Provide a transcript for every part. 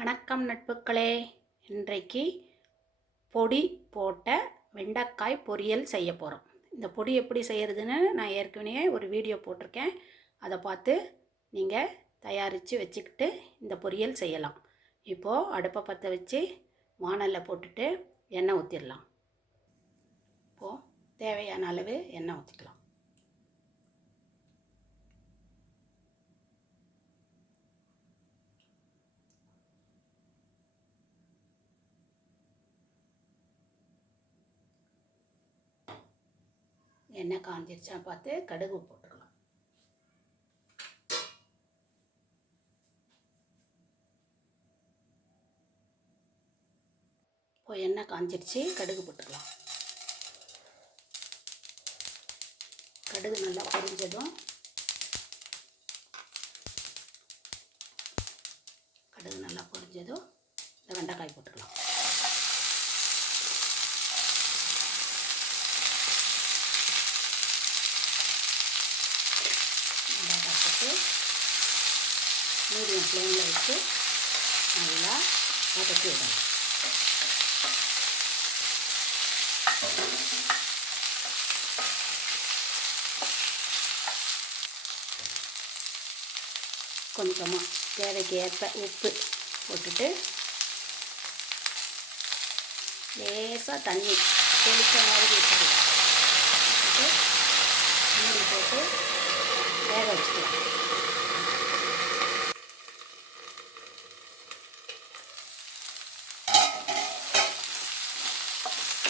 வணக்கம் நட்புகளே. இன்றைக்கு பொடி போட்ட வெண்டைக்காய் பொரியல் செய்ய போகிறோம். இந்த பொடி எப்படி செய்கிறதுன்னு நான் ஏற்கனவே ஒரு வீடியோ போட்டிருக்கேன். அதை பார்த்து நீங்கள் தயாரித்து வச்சுக்கிட்டு இந்த பொரியல் செய்யலாம். இப்போது அடுப்பை பற்ற வச்சு வாணலில் போட்டுட்டு எண்ணெய் ஊற்றிடலாம். இப்போது தேவையான அளவு எண்ணெய் ஊற்றிக்கலாம். எண்ணெய் காஞ்சிருச்சா பார்த்து கடுகு போட்டுக்கலாம். இப்போ எண்ணெய் காஞ்சிருச்சு, கடுகு போட்டுக்கலாம். கடுகு நல்லா பொரிஞ்சதும் இந்த வெண்டைக்காய் போட்டுக்கலாம். மீடியம் ஃப்ளேமில் வச்சு நல்லா வதக்கி விடணும். கொஞ்சமாக தேவைக்கு ஏற்ப உப்பு போட்டுட்டு லேசாக தண்ணி தெளித்த மாதிரி போட்டு மூடி போட்டு வேக வச்சுக்கலாம்.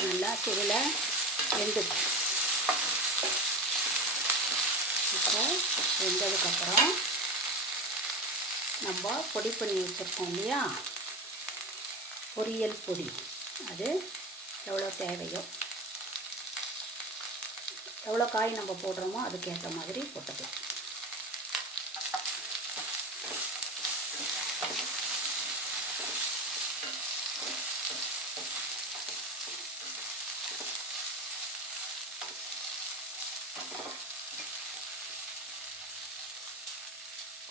நல்லா சுருள வெந்துடும். இப்போ வெந்ததுக்கப்புறம் நம்ம பொடி பண்ணி வச்சுருக்கோம் இல்லையா, பொரியல் பொடி, அது எவ்வளோ தேவையோ, எவ்வளோ காய் நம்ம போடுறோமோ அதுக்கேற்ற மாதிரி போட்டுக்கலாம்.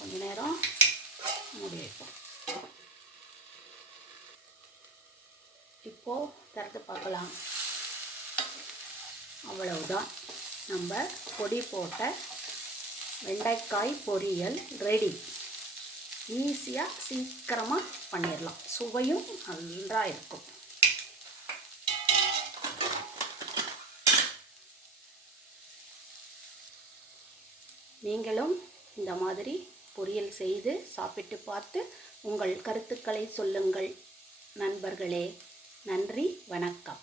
கொஞ்ச நேரம் மூடி வைப்போம். இப்போது திறந்து பார்க்கலாம். அவ்வளவுதான், நம்ம பொடி போட்ட வெண்டைக்காய் பொரியல் ரெடி. ஈஸியாக சீக்கிரமாக பண்ணிடலாம். சுவையும் நல்லா இருக்கும். நீங்களும் இந்த மாதிரி பொரியல் செய்து சாப்பிட்டு பார்த்து உங்கள் கருத்துக்களை சொல்லுங்கள் நண்பர்களே. நன்றி, வணக்கம்.